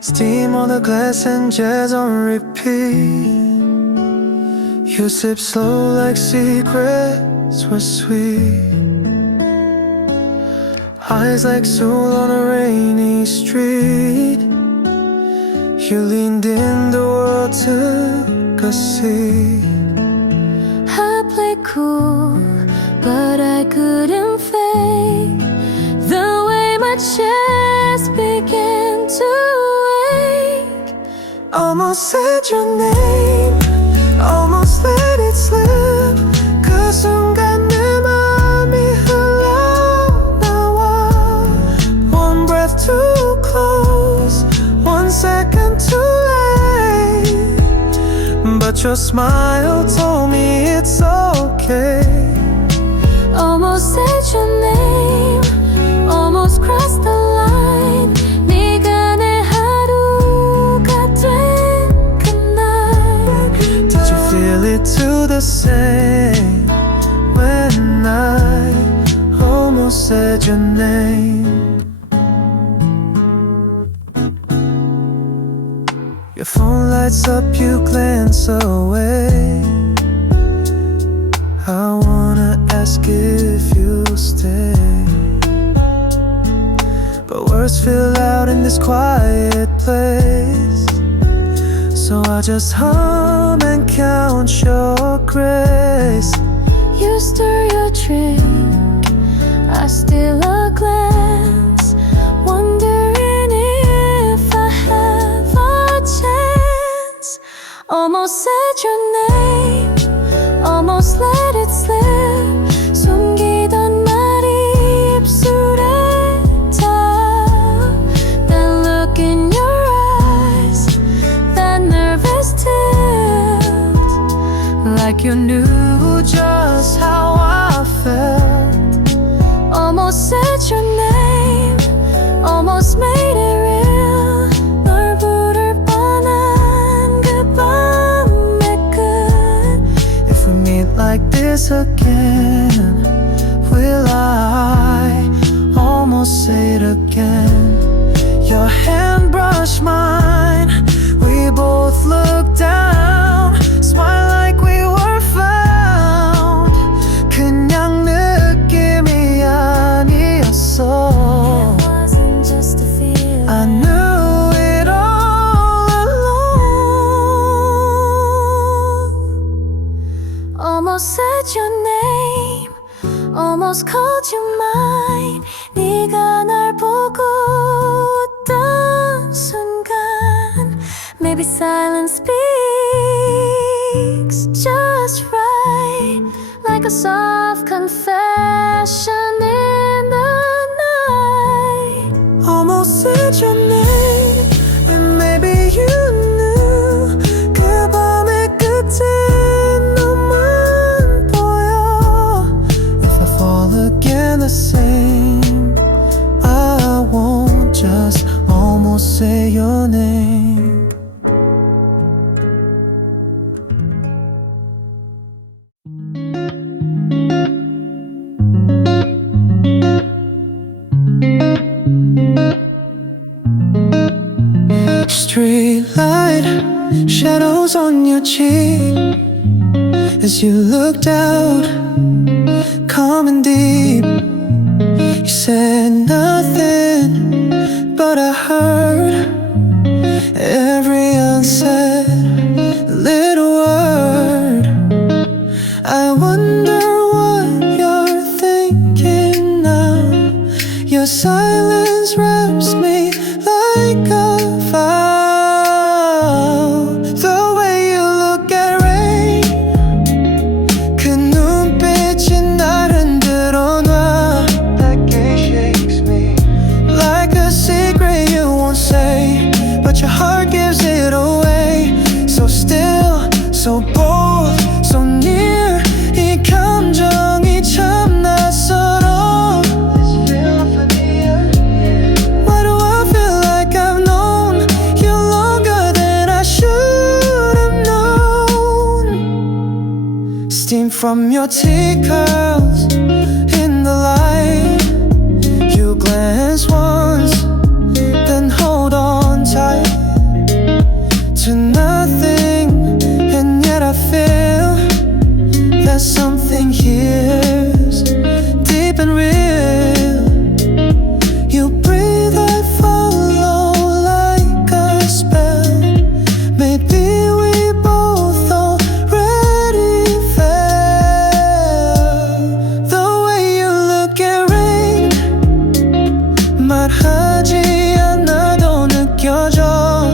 Steam on the glass and jazz on repeat. You sip slow like secrets were sweet. Eyes like soul on a rainy street. You leaned in, the world took a seat. I played cool, but I couldn't fake the way my chest began to ache. Almost said your name, almost let it slip. 그 순간 내 맘이 흘러나와. One breath too close, 1 second too late. But your smile told me it's okay. Almost said your name, almost crossed the line. 네가 내 하루가 된 그날. Did you feel it too the same when I almost said your name? Your phone lights up, you glance away. I wanna ask if you'll stay, but words fill out in this quiet place. So I just hum and count your grace. You stir your drink, I steal a glance, wondering if I have a chance. Almost said your name, almost let it slip. 숨기던 말이 입술에 닿아. That look in your eyes, that nervous tilt, Like you knew just how I felt. almost said your name, almost made it real. 널 부를 뻔한 그 밤의 끝. If we meet like this again, will I almost say it again? Your hand brushed mine, we both looked down, smile like we were found. 그냥 느낌이 아니었어. It wasn't just a feeling. I knew it all along. Almost said your name, almost called you mine. 네가 날 보고 웃던 순간. Maybe silence speaks just right, like a soft confession in the night. Almost said your name, and maybe you knew. 그 밤의 끝에 너만 보여. If I fall again the same, I won't just almost say your name. Street light, shadows on your cheek as you looked out, calm and deep. You said nothing, but I heard every unsaid little word. I wonder what you're thinking now. Your silence wraps me like a vow. The way you look at rain, 그 눈빛이 날 흔들어놔. That gaze shakes me like a secret you won't say, but your heart gives it away. So still, so bold, so near. 이 Steam from your tea curls in the light. You glance once, then hold on tight to nothing, and yet I feel there's something here deep and real. You breathe, I follow like a spell. Maybe we both already fell. The way you look at rain 말하지 않아도 느껴져.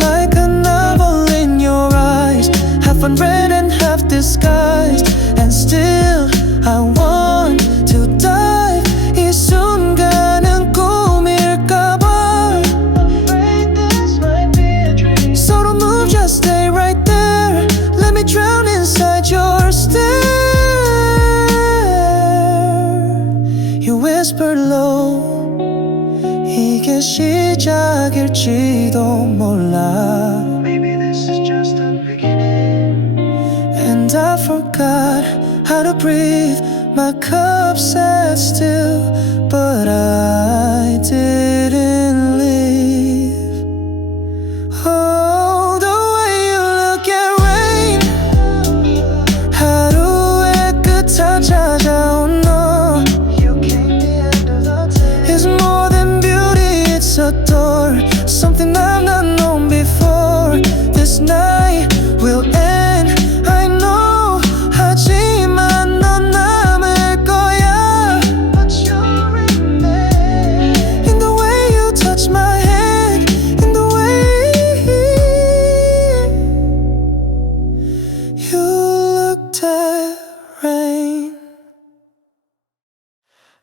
Like a novel in your eyes, half unread and half disguised. And still I want to dive. 이 순간은 꿈일까봐. Afraid this might be a dream. So don't move, just stay right there. Let me drown inside your stare. You whispered low. 이게 시작일지도 몰라. Maybe this is just the beginning. And I forgot how to breathe. My cup sat still, but I didn't leave. Oh, the way you look at rain. 하루의 끝을 찾아온 너. You came the end of the day. It's more than beauty, it's a door. Something I've not known before. This night will end, I know. 하지만 넌 남을 거야. But you'll remain. In the way you touch my hand, in the way you looked at rain.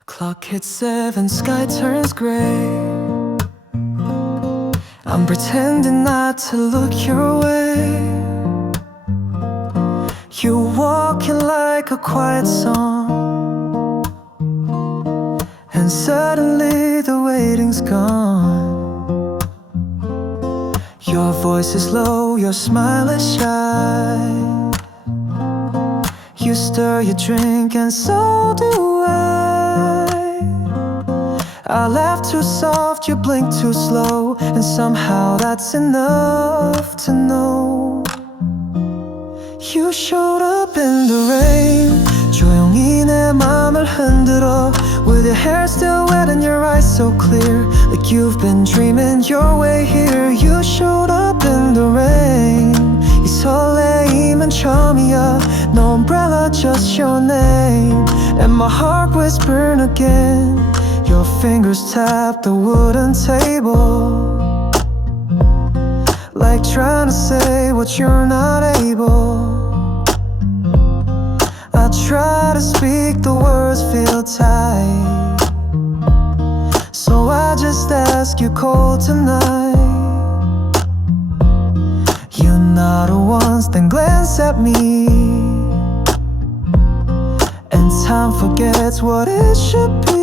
Clock hits 7, sky turns gray. I'm pretending not to look your way. You walking like a quiet song, and suddenly the waiting's gone. Your voice is low, your smile is shy. You stir your drink and so do I. I laugh too soft, you blink too slow, and somehow that's enough to know. You showed up in the rain. 조용히 내 맘을 흔들어. With your hair still wet and your eyes so clear, like you've been dreaming your way here. You showed up in the rain. 이 설레임은 처음이야. No umbrella, just your name. And my heart whispering again. Your fingers tap the wooden table, like trying to say what you're not able. I try to speak, the words feel tight, so I just ask you cold tonight. You nod once, then glance at me, and time forgets what it should be.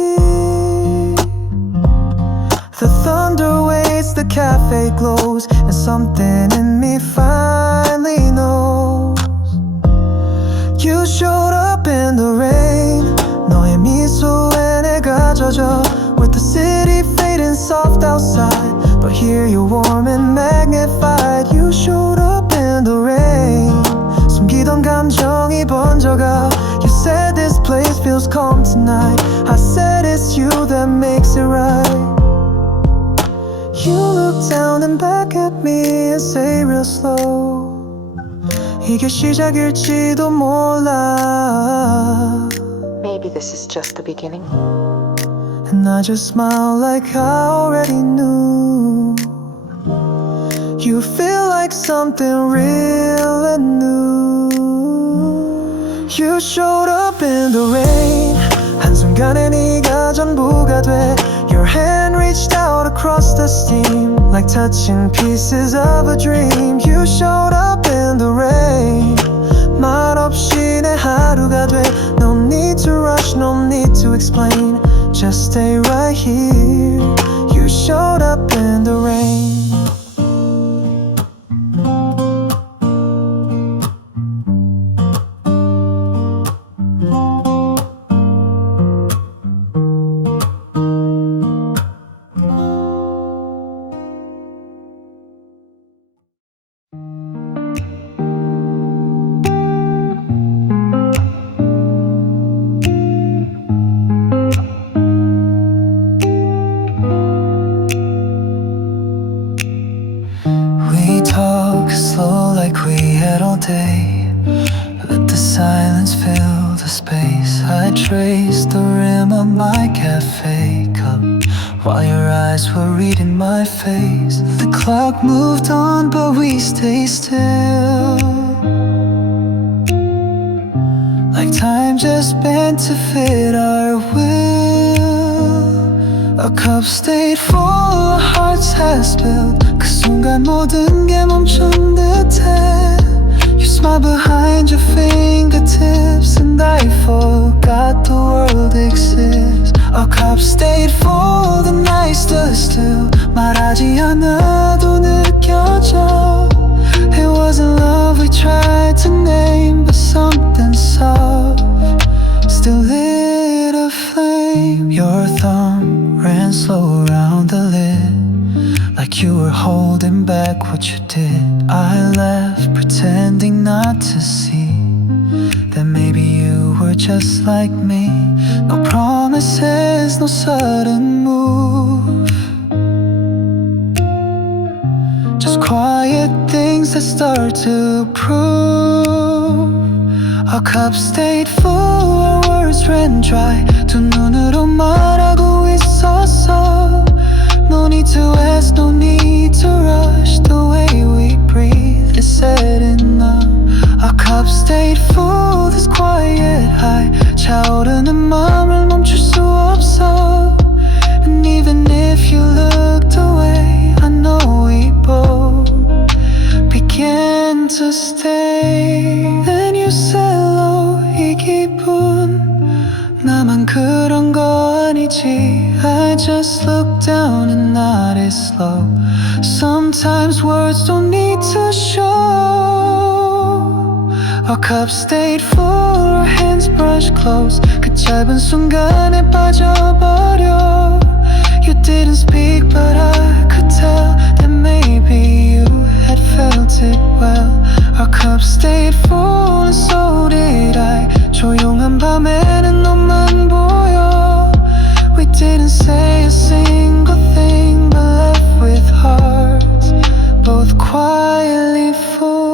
The thunder waits, the cafe glows, and something in me finally knows. You showed up in the rain. 너의 미소에 내가 젖어. With the city fading soft outside, but here you're warm and magnified. You showed up in the rain. 숨기던 감정이 번져가. You said this place feels calm tonight. I said it's you that makes it right. You look down and back at me and say real slow, 이게 시작일지도 몰라. Maybe this is just the beginning. And I just smile like I already knew. You feel like something real and new. You showed up in the rain. 한순간에 네가 전부가 돼. Your hand reached out across the steam, like touching pieces of a dream. You showed up in the rain. 말없이 내 하루가 돼. No need to rush, no need to explain. Just stay right here. You showed up in the rain. traced the rim of my cafe cup while your eyes were reading my face. The clock moved on, but we stayed still, like time just bent to fit our will. A cup stayed full, our hearts had spilled. 그 순간 모든 게 멈춘 듯해. You smiled behind your fingertips, and I forgot the world exists. Our cup stayed full, the night stood still. 말하지 않아도 느껴져. It wasn't love we tried to name, but something soft still lit a flame. Your thumb ran slow around the lid, like you were holding back what you did. I laughed, pretending not to see that maybe you were just like me. No promises, no sudden move, just quiet things that start to prove. Our cup stayed full, our words ran dry. 두 눈으로 말하고 있었어. No need to ask, no need to rush. The way we breathe is setting up. Our cup stayed full, this quiet high. 차오르는 마음을 멈출 수 없어. And even if you looked away, I know we both began to stay. Then you said low, 이 기분 나만 그런 거 아니지. I just looked down and nodded slow. Sometimes words don't need to show. Our cup stayed full, our hands brushed close. 그 짧은 순간에 빠져버려. You didn't speak but I could tell that maybe you had felt it well. Our cup stayed full and so did I. 조용한 밤에는 너만 보여. We didn't say a single thing but left with hearts both quietly full.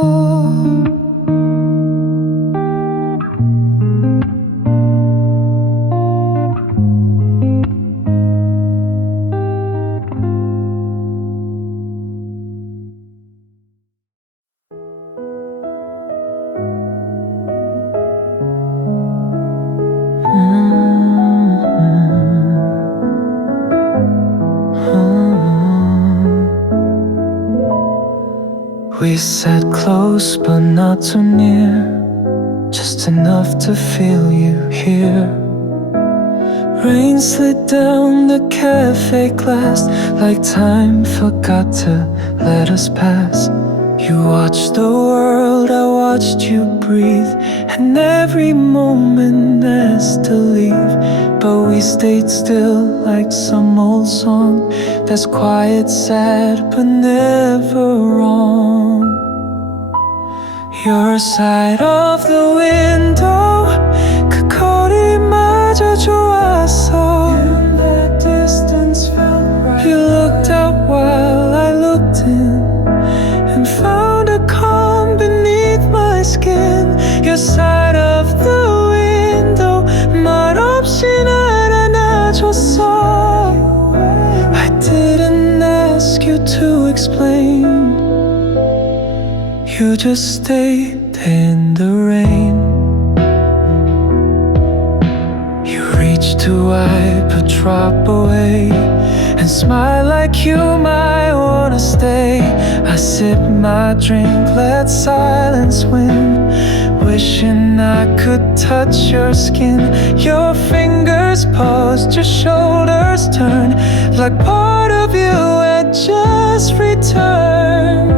We sat close but not too near, just enough to feel you here. Rain slid down the cafe glass, like time forgot to let us pass. You watched the world, I watched you breathe, and every moment asked to leave. But we stayed still like some old song that's quiet, sad, but never wrong. Your side of the window, 그 거리마저 좋았어. That distance felt right. You looked out while I looked in, and found a calm beneath my skin. Your side of the window, 말없이 날 안아줬어. I didn't ask you to explain. You just stayed in the rain. You reached to wipe a drop away, and smile like you might wanna stay. I sip my drink, let silence win, wishing I could touch your skin. Your fingers paused, your shoulders turned, like part of you had just returned.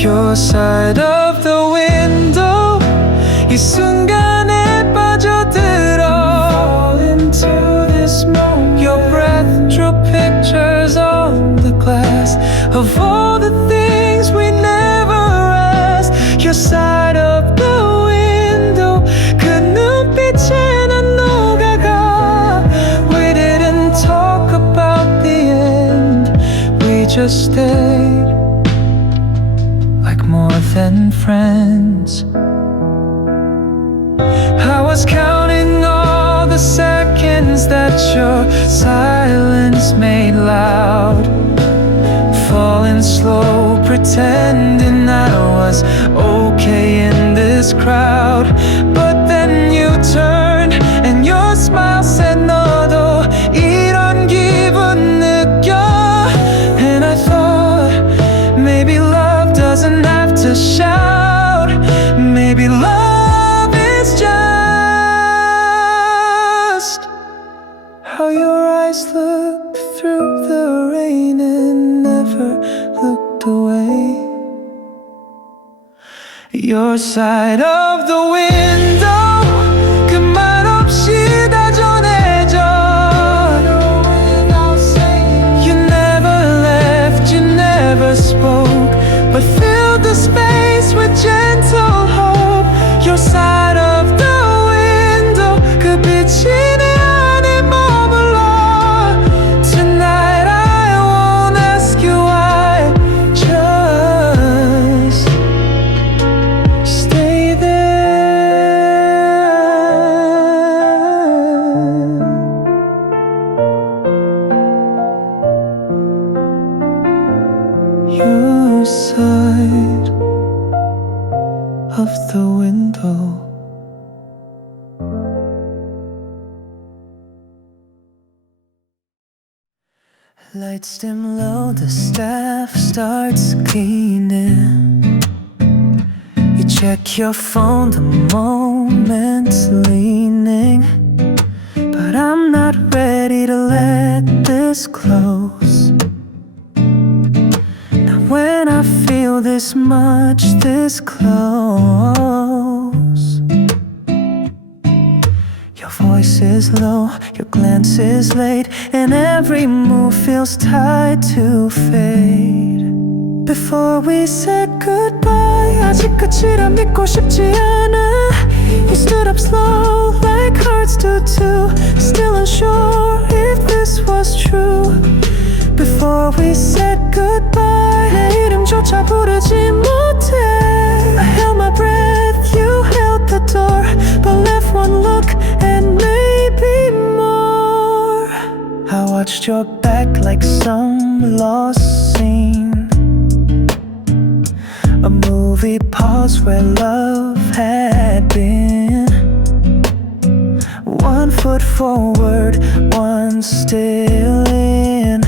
Your side of the window, 이 순간에 빠져들어. Fall into this moment. Your breath drew pictures on the glass of all the things we never asked. Your side of the window, 그 눈빛에 난 녹아가. We didn't talk about the end, we just stayed like more than friends. I was counting was okay in this crowd. But then you turned and your smile said 너도 이런 기분 느껴. And I thought maybe love doesn't have to shout. Maybe love is just how your eyes looked through the rain and never looked away. Your side of the window 그 말 없이 다 전해져. You never left, you never spoke, but filled the space with gentle hope. Your side of the window 그 빛이 내 안에 머물러. Tonight I won't ask you why, just stay there. Your side of the window. Lights dim low, the staff starts cleaning. You check your phone, the moment's leaning. But I'm not ready to let this close. Not when I feel this much, this close. Your voice is low, your glance is late, and every move feels tied to fate. Before we said goodbye, 아직 끝이라 믿고 싶지 않아. You stood up slow, like hearts do too. Still unsure if this was true. Before we said goodbye, 내 이름조차 부르지 못해. I held my breath, you held the door, but left one look and maybe more. I watched your back like some lost scene. A movie pause where love had been. One foot forward, one still in.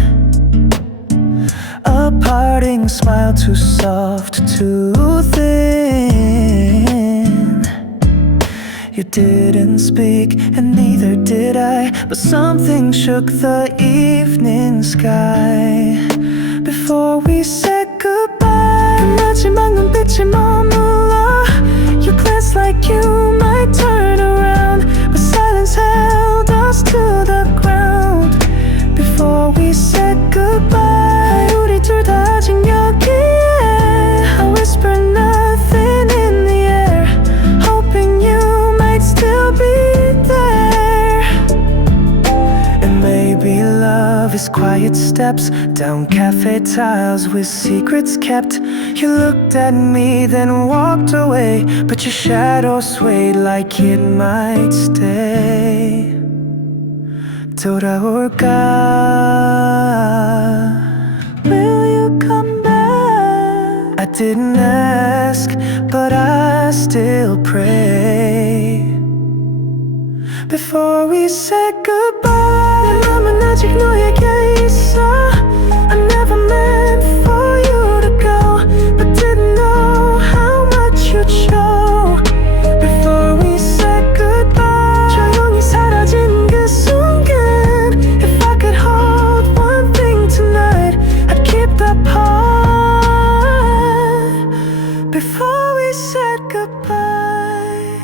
A parting smile too soft, too thin. You didn't speak and neither did I, but something shook the evening sky. Before we said goodbye, 그 마지막 눈빛이 머물러. You glance like you might turn around, but silence held us to the ground. Before we said goodbye, 우리 둘 다 아직 여기에. I whisper nothing in the air, hoping you might still be there. And maybe love is quiet steps down cafe tiles with secrets kept. You looked at me then walked away, but your shadow swayed like it might stay. 돌아올까? Will you come back? I didn't ask, but I still pray. Before we said goodbye, 내 맘은 아직 너에게 있어. I never meant for you to go, but didn't know how much you'd show. Before we said goodbye, 조용히 사라진 그 순간. If I could hold one thing tonight, I'd keep that part. Before we said goodbye.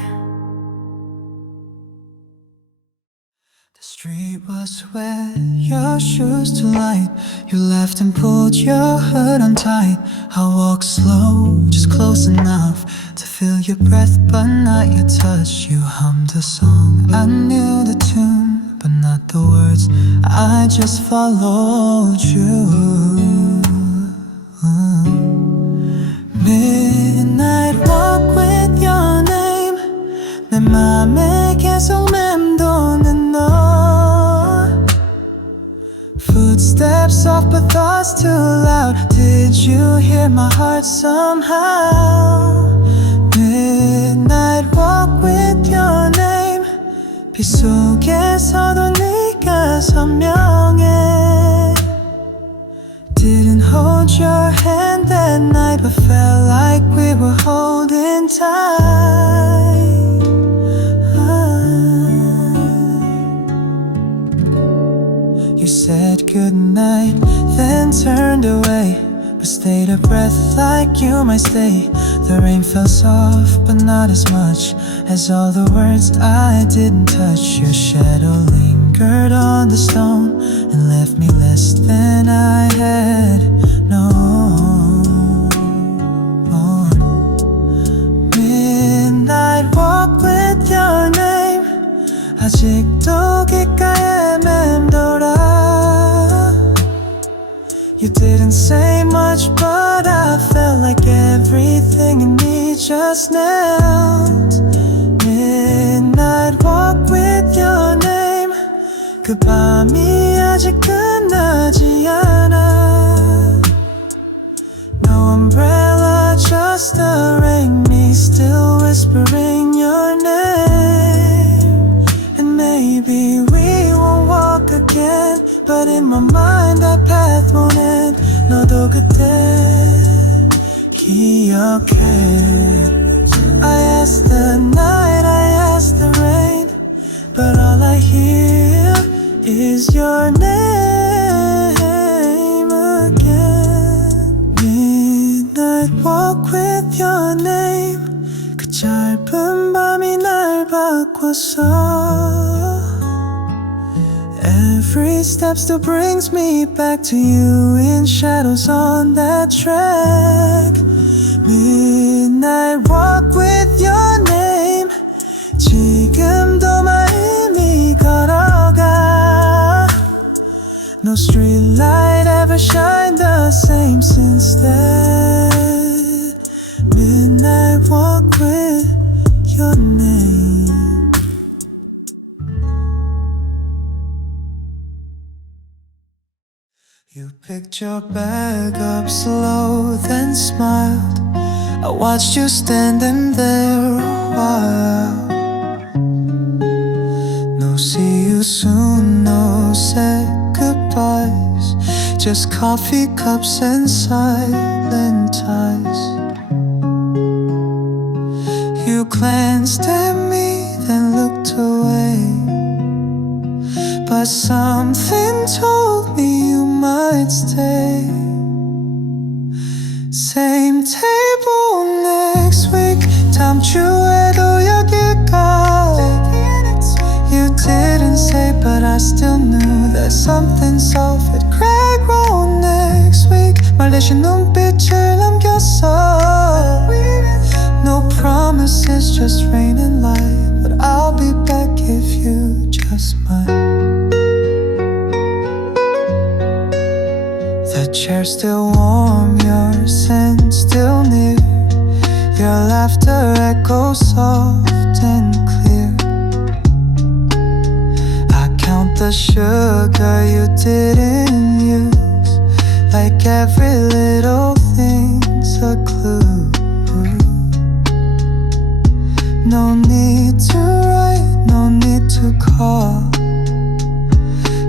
The street was wet, your shoes too light. You left and pulled your hood on tight. I walked slow, just close enough to feel your breath but not your touch. You hummed a song, I knew the tune but not the words. I just followed you. Midnight walk with your name. 내 맘에 계속 맴도는 너. Footsteps Footsteps soft but thoughts too loud. Did you hear my heart somehow? Midnight walk with your name. 빗 속에서도 네가 선명해. Didn't hold your hand that night, but felt like we were holding tight. You said goodnight, then turned away, but stayed a breath like you might stay. The rain fell soft, but not as much as all the words I didn't touch. Your shadow lingered on the stone and left me less than I had known. Midnight walk with your name. 아직도 귓가에 맴돌아. You didn't say much, but I felt like everything in me just knelt. Midnight walk with your name. 그 밤이 아직 끝나지 않아. No umbrella, just the rain, me still whispering your name. And maybe we won't walk again, but in my mind that path won't end. 너도 그때 기억해. I asked the night, I asked the rain, but all I hear is your name again. Midnight walk with your name. 그 짧은 밤이 날 바꿨어. Every step still brings me back to you in shadows on that track. Midnight walk with your name. 지금도 마음이 걸어가. No street light ever shined the same since then. Midnight walk with your name. You picked your bag up slow, then smiled. I watched you standing there a while. No see you soon, no said goodbyes, just coffee cups and silent ties. You glanced at me, then looked away, but something told me you might stay. Same table next week. 다음 주에도 여길 가. You didn't say, but I still knew that something soft would crack roll next week. 말 대신 눈빛을 남겼어. No promises, just rain and light, but I'll be back if you just might. The chair still warm, your scent still near. Your laughter echoes soft and clear. I count the sugar you didn't use, like every little thing's a clue. No need to write, no need to call,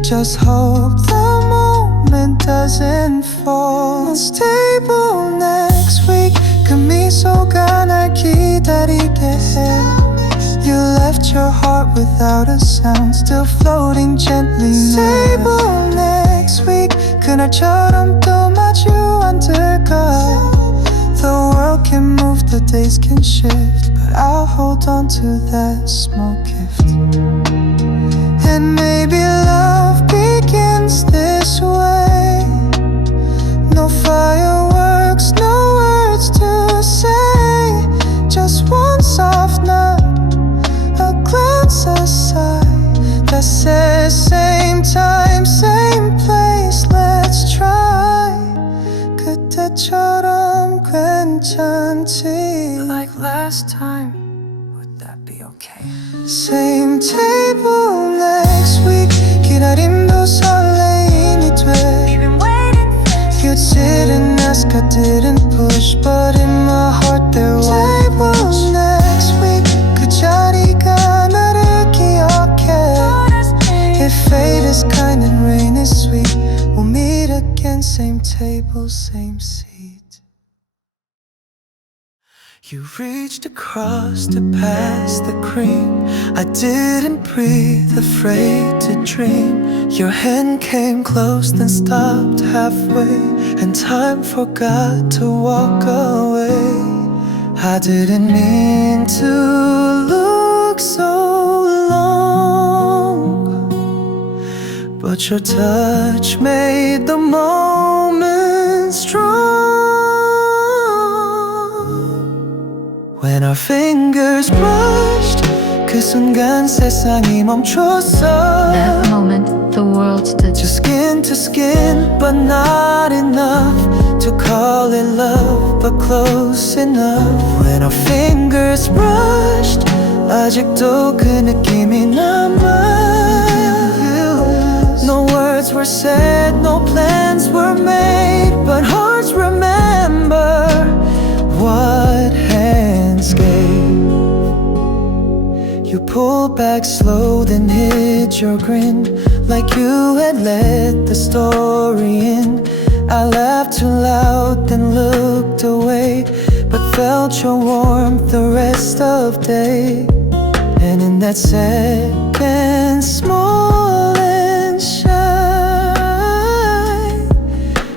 just hope the moment doesn't fall. Unstable next week. 그 미소가 날 기다리게 해. You left your heart without a sound, still floating gently. Stable next week. 그날처럼 또 마주 앉을까. The world can move, the days can shift, but I'll hold on to that small gift. And maybe love begins this way. No fireworks, no words to say, just one soft nod, a glance aside that says same time, same place, let's try. 그때처럼 괜찮지? Like last time, would that be okay? Same table next week. 기다림도 설레임이 돼. fate is kind and rain is sweet. We'll meet again, same table, same seat. You reached across to pass the cream. I didn't breathe, afraid to dream. Your hand came close, then stopped halfway, and time forgot to walk away. I didn't mean to look so long, but your touch made the moment strong. When our fingers brushed, 그 순간 세상이 멈췄어. That moment, the world stood Just skin to skin, but not enough to call it love, but close enough. When our fingers brushed, 아직도 그 느낌이 남아. No words were said, no plans were made, but hearts remember what hands gave. You pulled back slow, then hid your grin, like you had let the story in. I laughed too loud, then looked away, but felt your warmth the rest of day. And in that second, small and shy,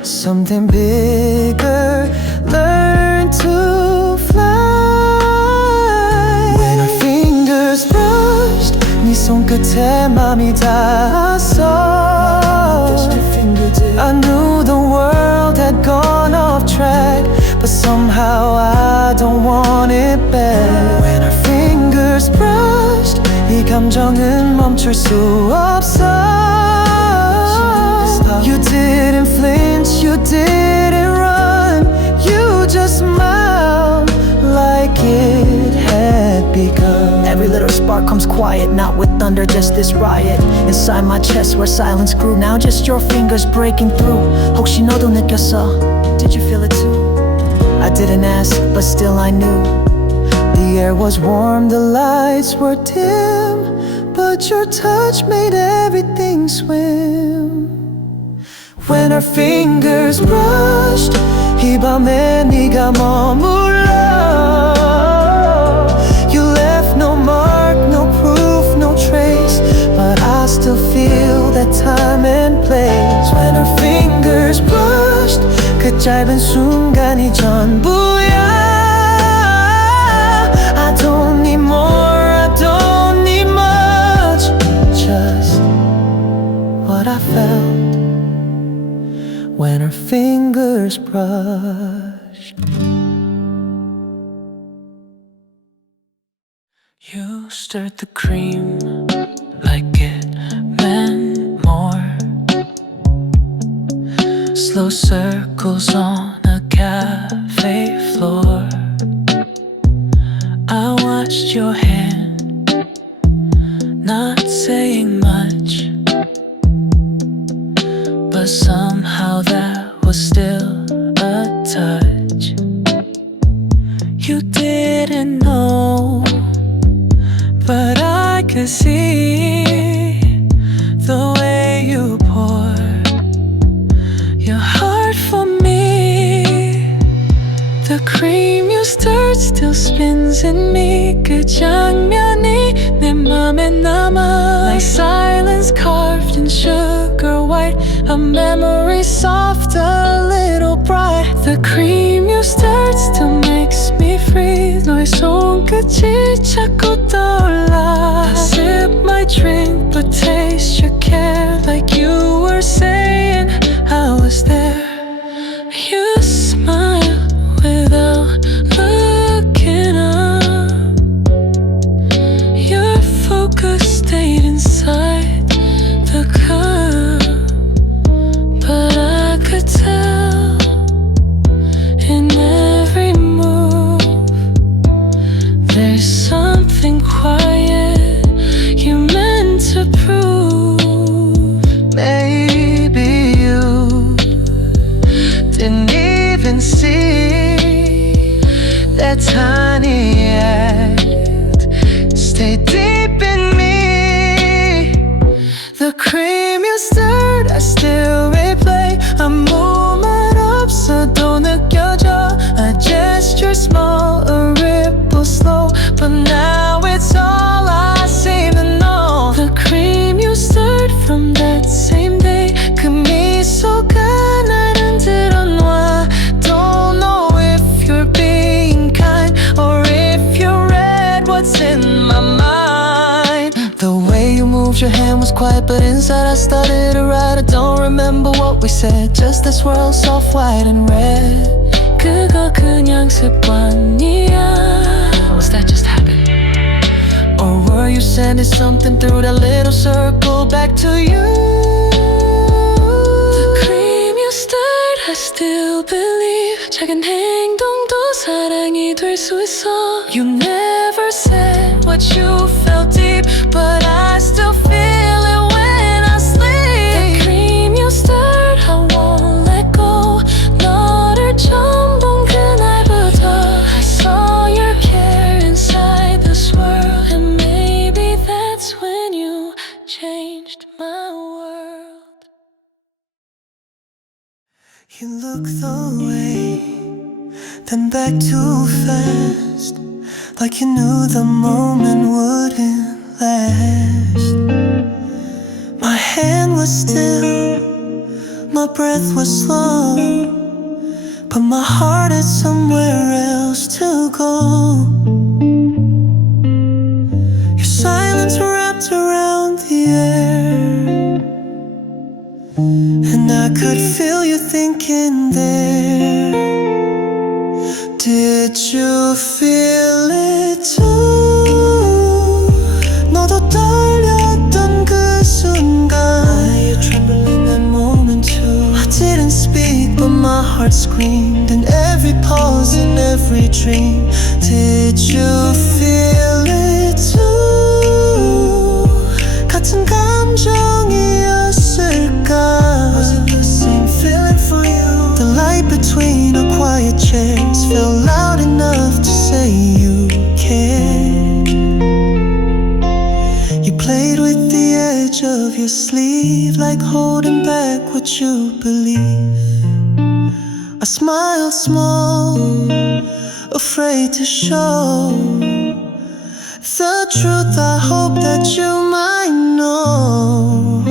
something bigger learned to fly. When our fingers brushed, 네 손끝에 맘이 닿았어. I knew the world had gone off track, but somehow I don't want it back. When our fingers brushed, 이 감정은 멈출 수 없어. You didn't flinch, you didn't run, you just smiled like it had begun. Every little spark comes quiet, not with thunder, just this riot inside my chest where silence grew. Now just your fingers breaking through. 혹시 너도 느꼈어? Did you feel it too? I didn't ask, but still I knew. The air was warm, the lights were dim, but your touch made everything swim. When our fingers brushed, 이 밤에 네가 머물러. You left no mark, no proof, no trace, but I still feel that time and place. When our fingers brushed, 그 짧은 순간이 전부야. I don't need more, I don't need much, just what I felt when our fingers brushed. You stirred the cream like it meant more. Slow circles on a cafe floor. I watched your hand, not saying much, but somehow that was still a touch. You didn't know, but I could see the way you poured your heart for me. The cream you stirred still spins in me. 그 장면이 내 맘에 남아, like silence carved in sugar white, a memory soft, a little bright. The cream you stirred still makes me freeze. 너의 손끝이 자꾸 떠올라. I sip my drink but taste your care, like you were saying I was there. You smiled without looking up. Your focus stayed inside the cup, but I could tell in every move there's something quiet you meant to prove. Maybe you didn't even see that tiny act stay deep in me. The cream in my mind. The way you moved your hand was quiet, but inside I started to write. I don't remember what we said, just this world soft white and red. 그거 그냥 습관이야. Was that just habit? Or were you sending something through that little circle back to you? The cream you stirred, I still believe. 작은 행동도 사랑이 될 수 있어. You never said what you felt deep, but I still feel it when I sleep. The cream you stirred, I won't let go. 너를 처음 본 그날부터 I saw your care inside this world, and maybe that's when you changed my world. You looked away, then back too fast, like you knew the moment wouldn't last. My hand was still, my breath was slow, but my heart had somewhere else to go. Your silence wrapped around the air, and I could feel you thinking there. Did you feel it too? 너도 떨렸던 그 순간. You trembled in that moment too. I didn't speak, but my heart screamed in every pause, in every dream. Did you feel it too? 같은 감정이었을까? Was it the same feeling for you? The light between our quiet chairs felt loud enough to say you cared. You played with the edge of your sleeve, like holding back what you believe. I smiled small, afraid to show the truth I hope that you might know.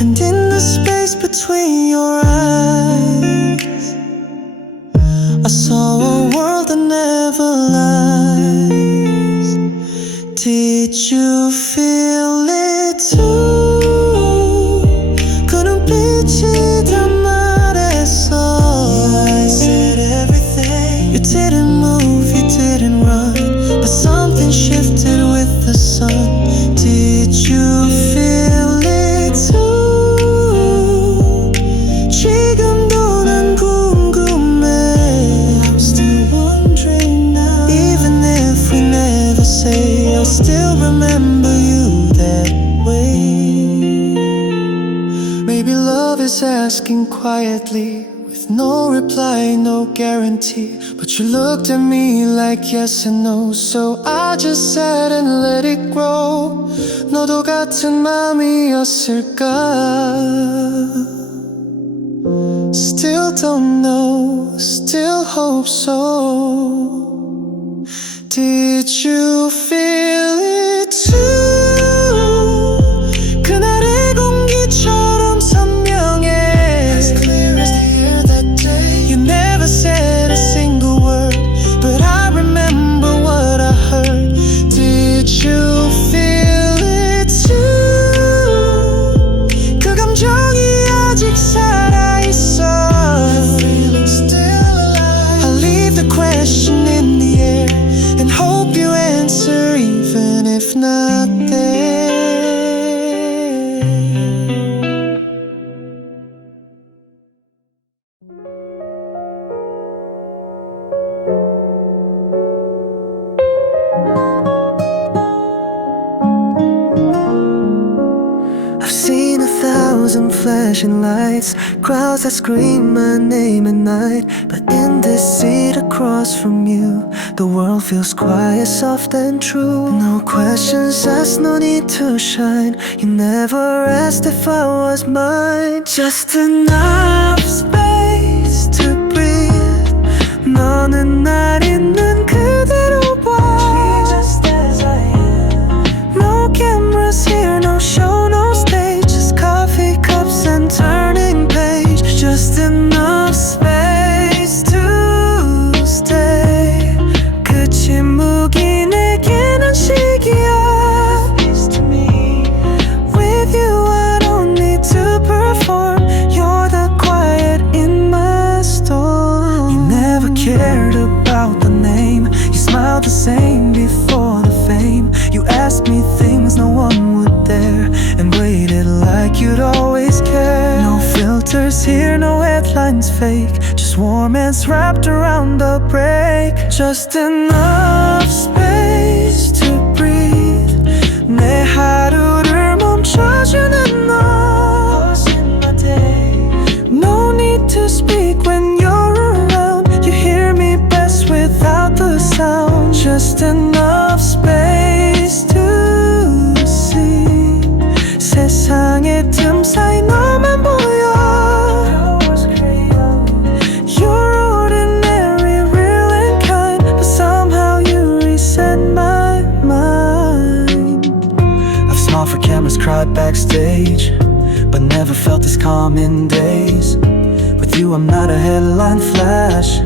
And in the space between your eyes, I saw a world that never lies. Did you feel it too? 그 눈빛이 다 말했어. Your eyes said everything. You didn't move, you didn't run, but something shifted with the sun. Did you feel it too? 지금도 난 궁금해. I'm still wondering now. Even if we never say, I'll still remember you that way. Maybe love is asking quietly, with no reply, no guarantee. But you looked at me like yes and no, so I just sat and let it grow. 너도 같은 맘이었을까? Still don't know, still hope so. Did you feel it too? 그날의 공기처럼 선명해. As clear as the air that day. You never said a single word, but I remember what I heard. Did you feel it too? 그 감정이 아직 살아있어. The feeling's still alive. I leave the question in the air and hope you answer even if not there. I've seen 1,000 flashing lights, crowds that scream my name at night, but in this seat across from you, the world feels quiet, soft and true. No questions asked, no need to shine. You never asked if I was mine. Just enough space to breathe. 너는 날 있는 그대로 봐. Just as I am. No cameras here, no show, no stage, just coffee cups and turning page. Just enough space to stay. 그 침묵 me things no one would dare, and waited like you'd always care. No filters here, no headlines fake, just warm hands wrapped around the break. Just enough space to breathe. 내 하루를 멈춰주는 너. No need to speak when you're around. You hear me best without the sound. Just enough space to see. 세상의 틈 사이 너만 보여. You're ordinary, real and kind, but somehow you reset my mind. I've smiled for cameras, cried backstage, but never felt this calm in days. With you I'm not a headline flash,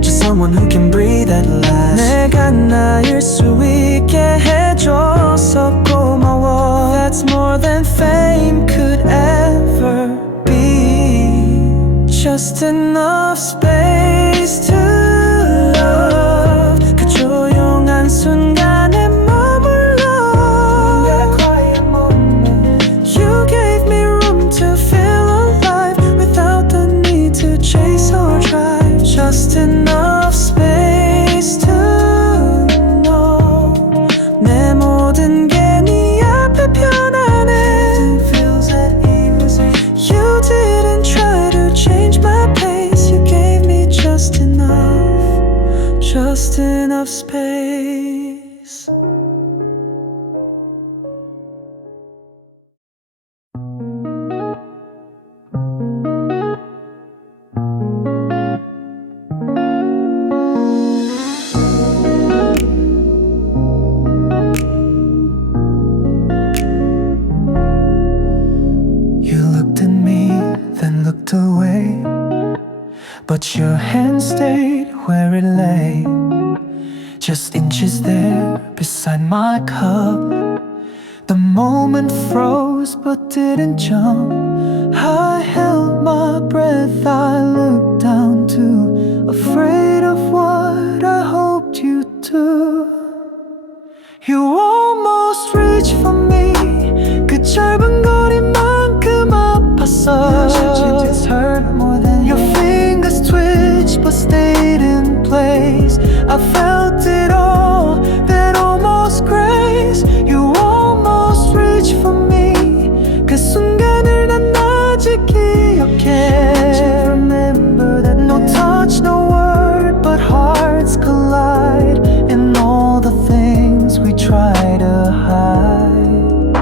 just someone who can breathe at last. 내가 나일 수 있게 해줘서 고마워. That's more than fame could ever be. Just enough space to love. 그 조용한 순간에 머물러. That quiet moment. You gave me room to feel alive without the need to chase or drive. Just enough space to know. 내 모든 게 네 앞에 편안해. Feels at ease. You didn't try to change my pace. You gave me just enough space. You looked at me, then looked away, but your hand stayed where it lay, just inches there beside my cup. The moment froze but didn't jump. I held my breath, I looked down too, afraid of what I hoped you'd do. You almost reached for me. 그 짧은 거리만큼 아팠어. It hurt more than your fingers twitched but stayed in place. I felt it all, that almost grace. You almost reached for me. 그 순간을 난 아직 기억해. Remember that no touch, no word, but hearts collide in all the things we try to hide.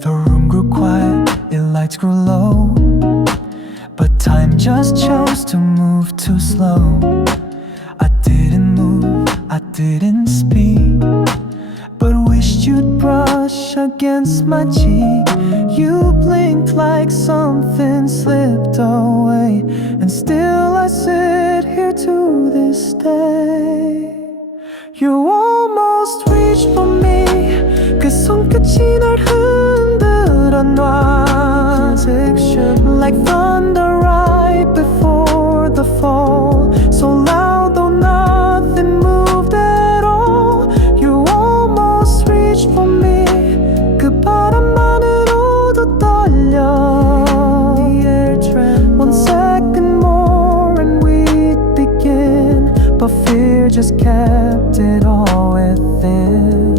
The room grew quiet, the lights grew low, but time just chose to move too slow. I didn't move, I didn't speak, but wished you'd brush against my cheek. You blinked like something slipped away, and still I sit here to this day. You almost reached for me. 그 손끝이 널 흔들어 놔. Like thunder right before the fall, so loud though nothing moved at all. You almost reached for me. 그 바람만으로도 떨려. The air trembled. 1 second more and we'd begin, but fear just kept it all within.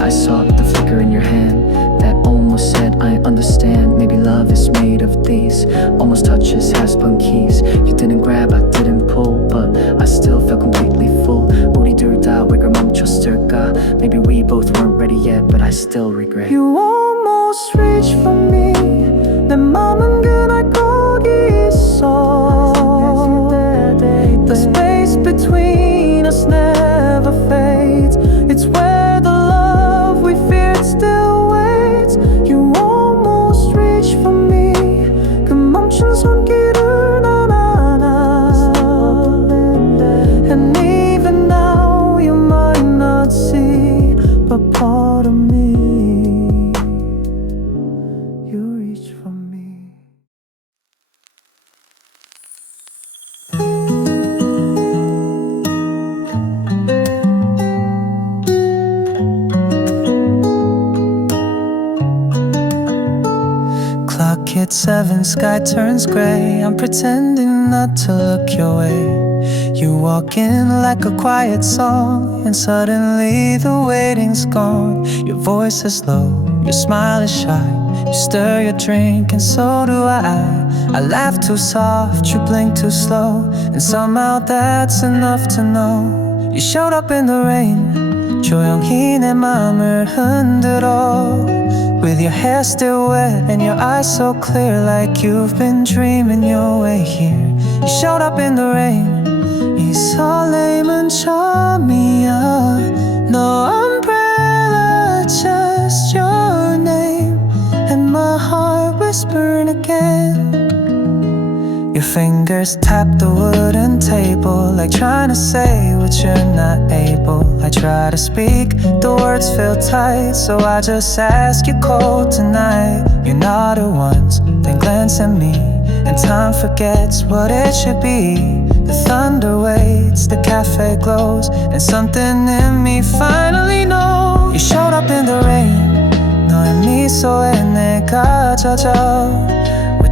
I saw the flicker in your hand that almost said I understand. Maybe love is made of these almost touches, has-been keys. You didn't grab, I didn't pull, but I still felt completely full. 우리 둘 다 왜 그걸 멈췄을까? Maybe we both weren't ready yet, but I still regret. You almost reached for me. 내 맘은 그날 거기 있어. The space between us never fades. It's where the love we feared still waits. You almost reached for me. 그 멈춘 손길을 난 7, sky turns gray. I'm pretending not to look your way. You walk in like a quiet song, and suddenly the waiting's gone. Your voice is low, your smile is shy. You stir your drink, and so do I laugh too soft, you blink too slow, and somehow that's enough to know. You showed up in the rain, 조용히 내 맘을 흔들어. With your hair still wet and your eyes so clear, like you've been dreaming your way here. You showed up in the rain. 이 설렘은 처음이야. No umbrella, just your name, and my heart whispering again. Your fingers tap the wooden table, like trying to say what you're not able. I try to speak, the words feel tight, so I just ask you cold tonight. You're not the ones, then glance at me, and time forgets what it should be. The thunder waits, the cafe glows, and something in me finally knows. You showed up in the rain, 너의 미소에 내가 젖어.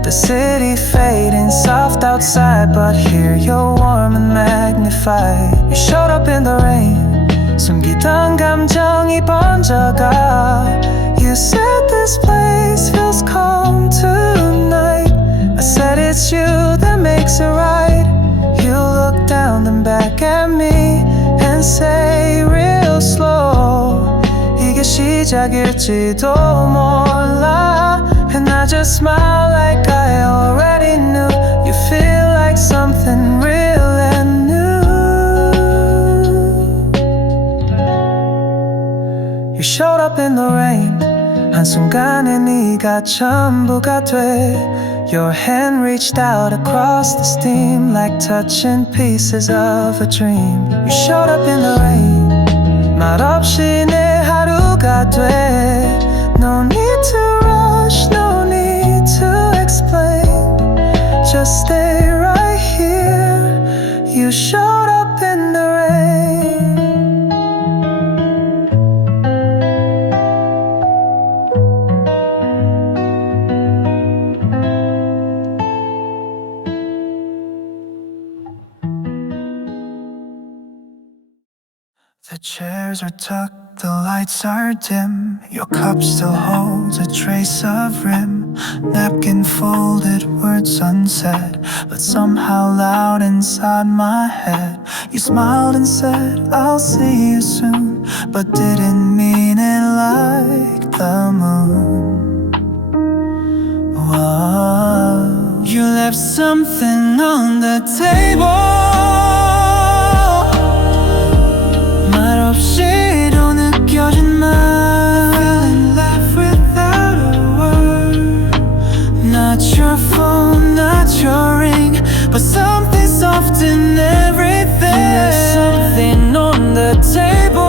The city fading soft outside, but here you're warm and magnified. You showed up in the rain, 숨기던 감정이 번져가. You said this place feels calm tonight. I said it's you that makes it right. You look down and back at me and say real slow, 이게 시작일지도 몰라. And I just smile like I already knew. You feel like something real and new. You showed up in the rain, 한순간에 네가 전부가 돼. Your hand reached out across the steam, like touching pieces of a dream. You showed up in the rain, 말없이 내 하루가 돼. No need to rush, no need to explain. Just stay right here. You showed up in the rain. The chairs are tucked, the lights are dim. Your cup still holds a trace of rim. Napkin folded, words unsaid, but somehow loud inside my head. You smiled and said, I'll see you soon, but didn't mean it like the moon. Whoa. You left something on the table. 말없이도 느껴진 말. Feeling left without a word. Not your phone, not your ring, but something soft in everything. There's something on the table.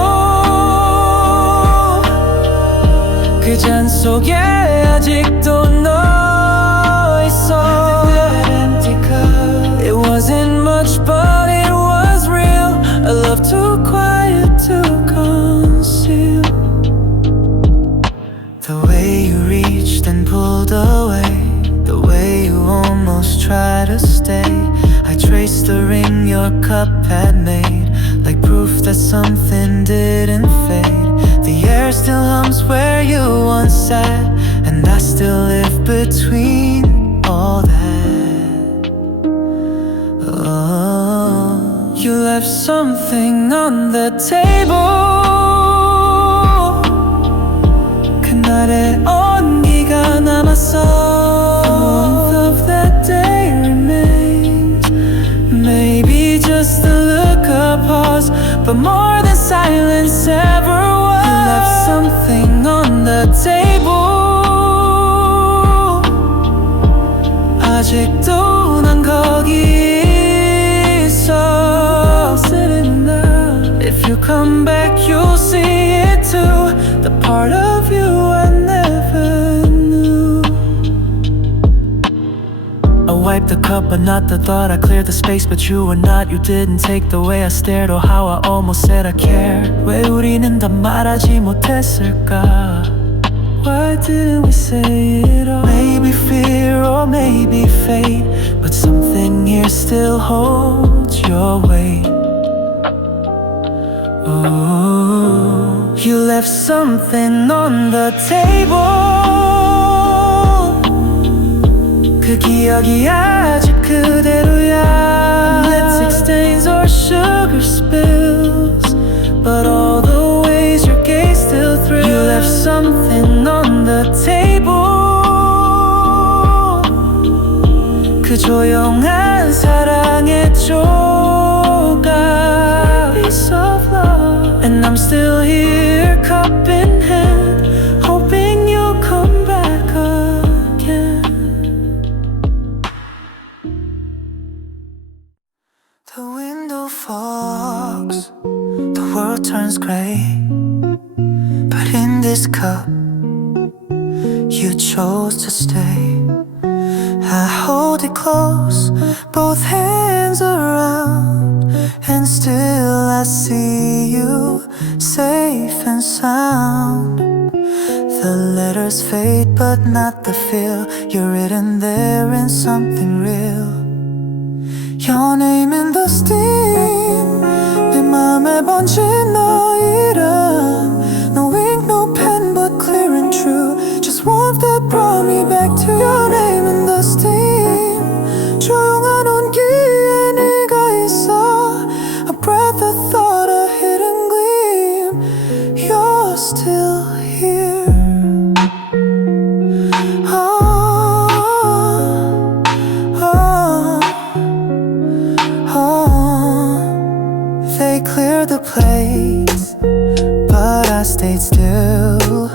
그 잔 속에 아직도 너 있어. That empty cup. It wasn't much, but it was real. A love too quiet to conceal. The way you reached and pulled away, the way you almost tried to stay. I traced the ring your cup had made, like proof that something didn't fade. The air still hums where you once sat, and I still live between all that. Oh, you left something on the table. 그날의 온기가 남았어. The warmth of that day remains. Maybe just a look, a pause, but more than silence ever was. You left something on the table. 아직도 난 거기 있어. Sitting now. If you come back, you'll see it too. The part of you I never knew. I wiped the cup, but not the thought. I cleared the space, but you were not. You didn't take the way I stared or how I almost said I cared. 왜 우리는 다 말하지 못했을까? Why didn't we say it all? Maybe fear or maybe fate, but something here still holds your weight. Oh, you left something on the table. 그 기억이 아직 그대로야. Lipstick stains or sugar spills, but all the ways your gaze still thrills. You left something on the table. 그 조용한 사랑의 조각, piece of love. And I'm still here, cup in hand, hoping you'll come back again. The window fogs, the world turns gray, but in this cup you chose to stay. I hold it close, both hands around, and still I see you safe and sound. The letters fade but not the feel. You're written there in something real. Your name in the steam, 내 맘에 번진 너 이름. No ink, no pen, but clear and true. Just warmth that brought me back to your name in the steam. 조용한 온기에 네가 있어. A breath, a thought, a hidden gleam. You're still here. They cleared the place, but I stayed still,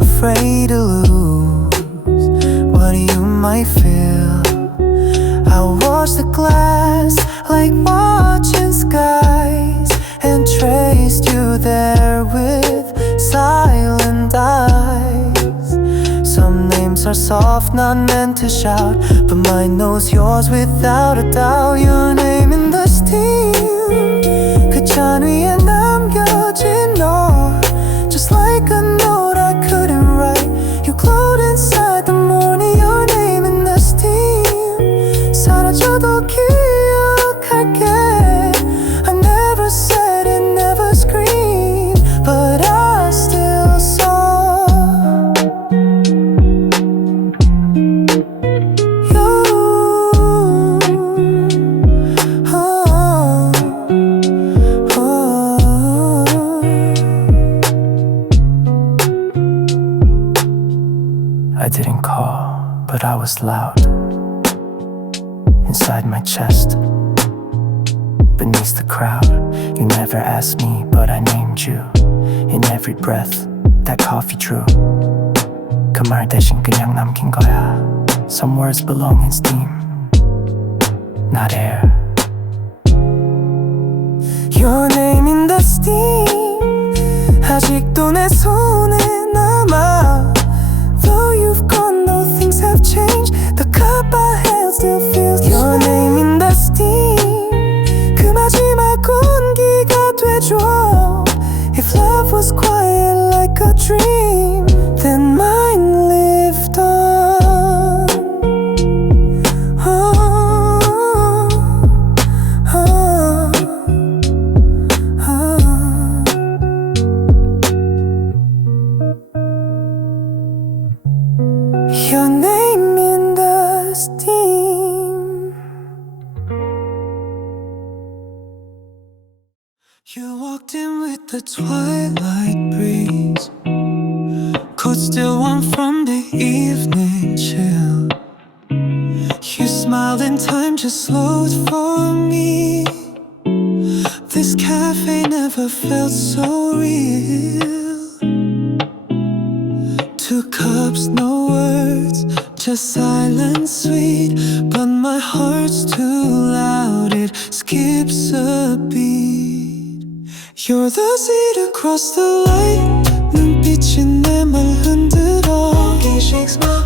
afraid to lose what you might feel. I watched the glass like watching skies, and traced you there with silent eyes. Some names are soft, not meant to shout, but mine knows yours without a doubt. Your name in the steam, 그 잔 위에 남겨진 너. Just like a note I couldn't write, you glowed inside the morning. Your name in the steam, 사라져도 기억할게. I never said it, never screamed, but I still saw you. I didn't call, but I was loud inside my chest, beneath the crowd. You never asked me, but I named you in every breath that coffee drew. 그 말 대신 그냥 남긴 거야. Some words belong in steam, not air. Your name in the steam, 아직도 내 손에 남아. Though you've gone, though things have changed, the cup I held still feels your name in the steam. 그 마지막 온기가 되줘. If love was quiet like a dream, then mine lived on. Oh, oh, oh. Your name in the steam. You walked in with the twilight breeze, coat still warm from the evening chill. You smiled and time just slowed for me. This cafe never felt so real. Two cups, no words, just silence sweet. But my heart's too loud, it skips a beat. You're the seat across the light, 눈빛이 내 말 흔들어.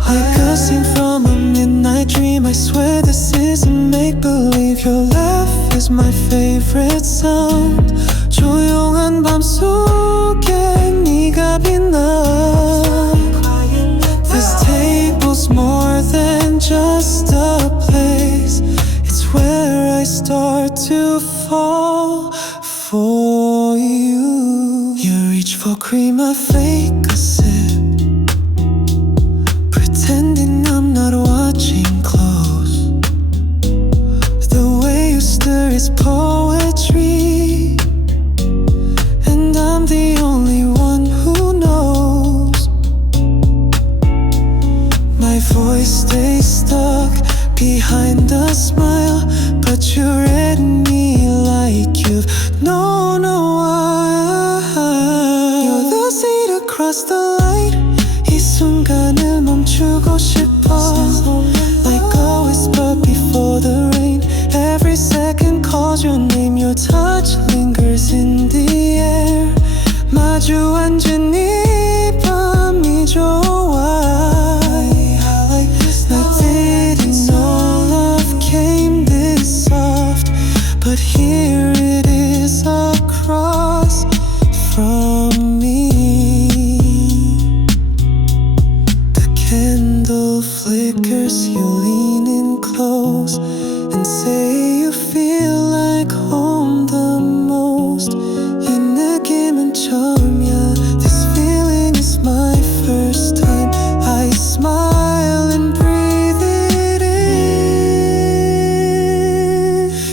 Like a scene from a midnight dream. I swear this isn't make-believe. Your laugh is my favorite sound. 조용한 밤 속에 네가 빛나. start to fall for you. You reach for cream, I fake a sip, pretending I'm not watching close. The way you stir is poetry, and I'm the only one who knows. My voice stays stuck behind a smile, but you read me like you've known a while. You're the seed across the light. 이 순간을 멈추고 싶어. Like a whisper before the rain. Every second calls your name. Your touch lingers in the air. 마주 앉은 이 밤이 좋아. I didn't know love came this soft, but here it is across from me. The candle flickers, you lean in close and say you feel like home the most. 이 느낌은 처음이야. This feeling is my first time. I smile and breathe it in.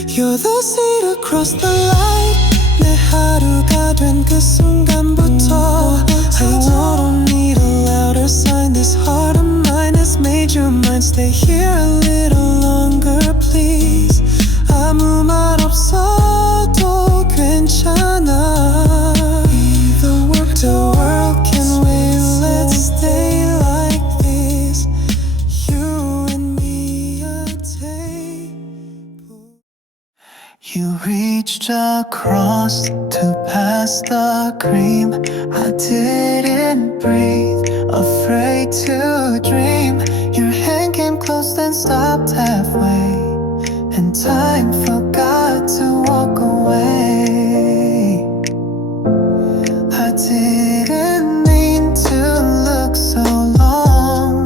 You're the seed across the light. 내 하루가 된 그 순간부터 I don't need a louder sign. This heart of mine has made your mind. Stay here a little longer, please. 아무 말 없어도 괜찮아. The world can wait. Let's stay like this. You and me a table. You reached across to pass the cream. I didn't breathe, afraid to dream. Your hand came close then stopped halfway, and time forgot to walk away. I didn't mean to look so long,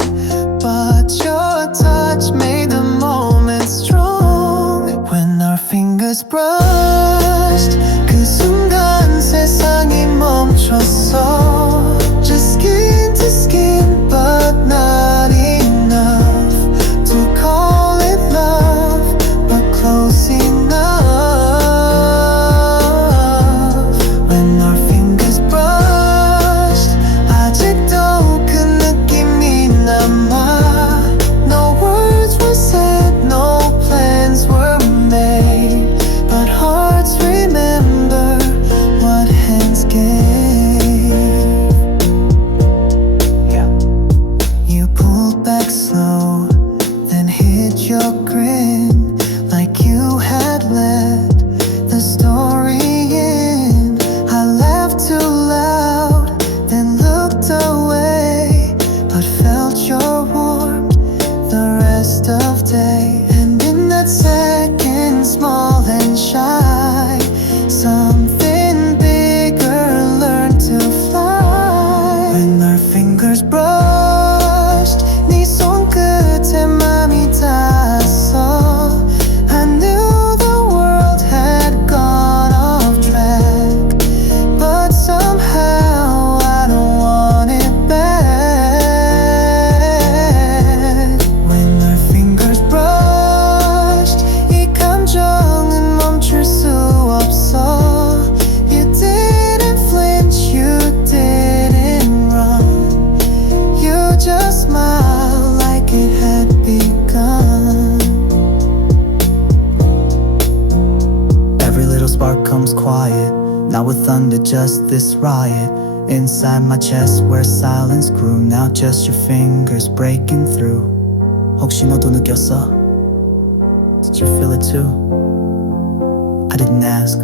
but your touch made the moment strong. When our fingers brushed, 그 순간 세상이 멈췄어. Just skin to skin, but not enough to call it love, but close enough. When our fingers brushed, 아직도 그 느낌이 남아. No words were said, no plans were made, but hearts remember what hands gave. Yeah. You pulled back slow, then hid your grin, like you had let the story in. I laughed too loud, then looked away, but felt your warmth the rest of day. And in that second, small and shy, something bigger learned to fly. When our fingers brushed, 네 손끝에 맘이 닿았어. I knew the world had gone off track, but somehow I don't want it back. When our fingers brushed, 이 감정은 멈출 수 없어. You didn't flinch, you didn't run. You just smiled like it had begun. Every little spark comes quiet, not with thunder, just this riot. Inside my chest where silence grew, now just your fingers breaking through. 혹시 너도 느꼈어? Did you feel it too? I didn't ask,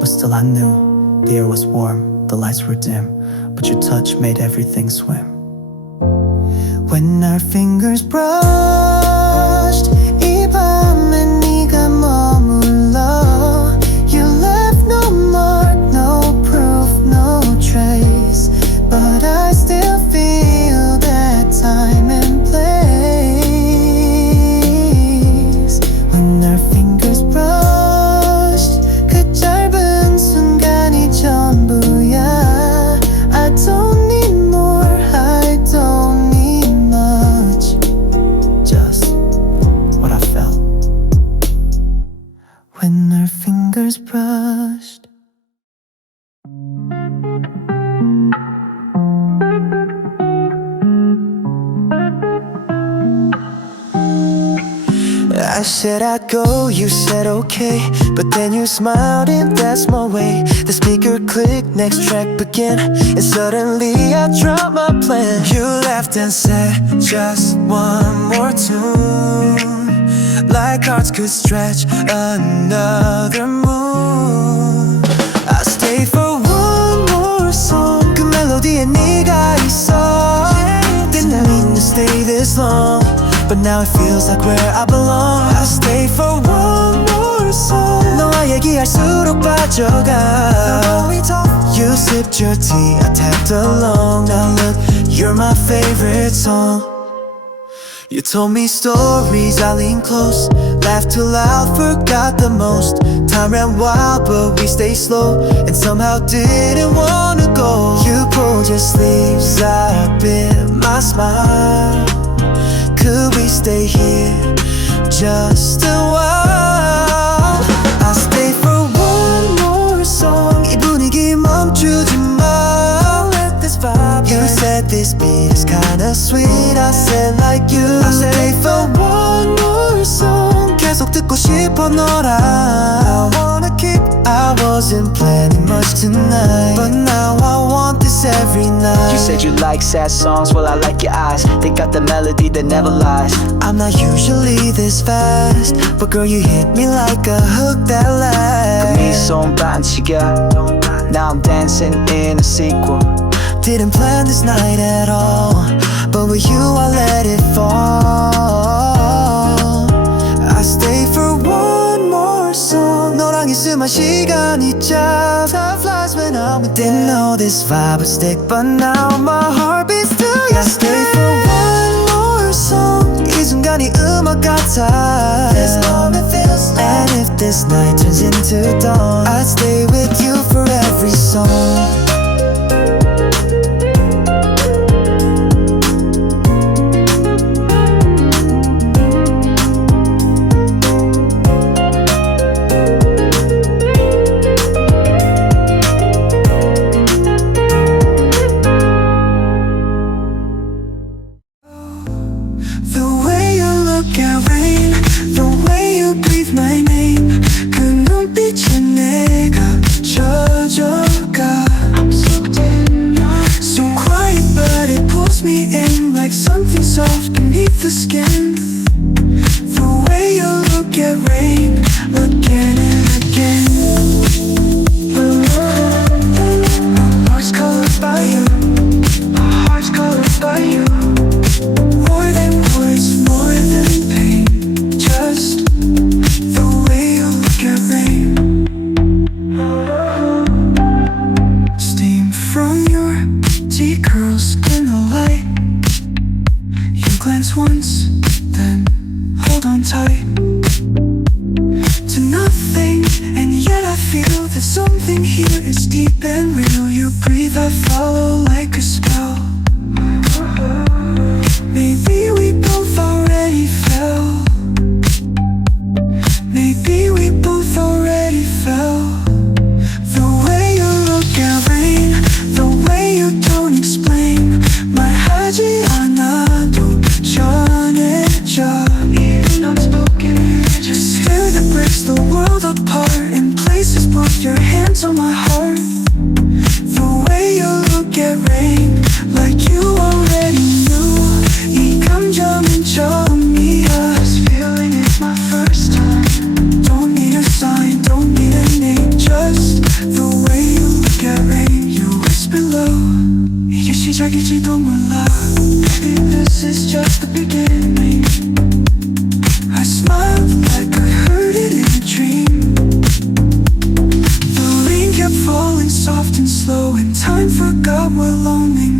but still I knew. The air was warm, the lights were dim, but your touch made everything swim. When our fingers brushed, 이 밤에 네가 머물러. You left no mark, no proof, no trace, but I still feel that time and place. When our fingers brushed, your fingers brushed. I said I'd go, you said okay, but then you smiled and that's my way. The speaker clicked, next track began, and suddenly I dropped my plan. You laughed and said, just one more tune, like hearts could stretch another moon. I stay for one more song, 그 멜로디에 네가 있어. Didn't mean to stay this long, but now it feels like where I belong. I stay for one more song. 너와 얘기할수록 빠져가. You sipped your tea, I tapped along. Now look, you're my favorite song. You told me stories, I leaned close, laughed too loud, forgot the most. Time ran wild, but we stayed slow, and somehow didn't wanna go. You pulled your sleeves, I bit my smile. Could we stay here just a while? I'll stay for one more song. 이 분위기 멈추지 마. Let this vibe. You said this beat is kinda sweet. I said like you. I stay for one more song. 계속 듣고 싶어 너랑. I wanna keep. I wasn't planning much tonight, but now I want this every night. You said you like sad songs, well I like your eyes. They got the melody that never lies. I'm not usually this fast, but girl you hit me like a hook that lasts. 네 손 반치가 Now I'm dancing in a sequel. Didn't plan this night at all, but with you I let it fall. I stay for one more song. 너랑 있으면 시간이 짧아. Time flies when I'm with you. Didn't know this vibe would stick, but now my heart beats to your I stay for one more song. 이 순간이 음악 같아. This moment feels like. And if this night turns into dawn, I'd stay with you for every song. Time forgot we're lonely.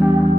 Thank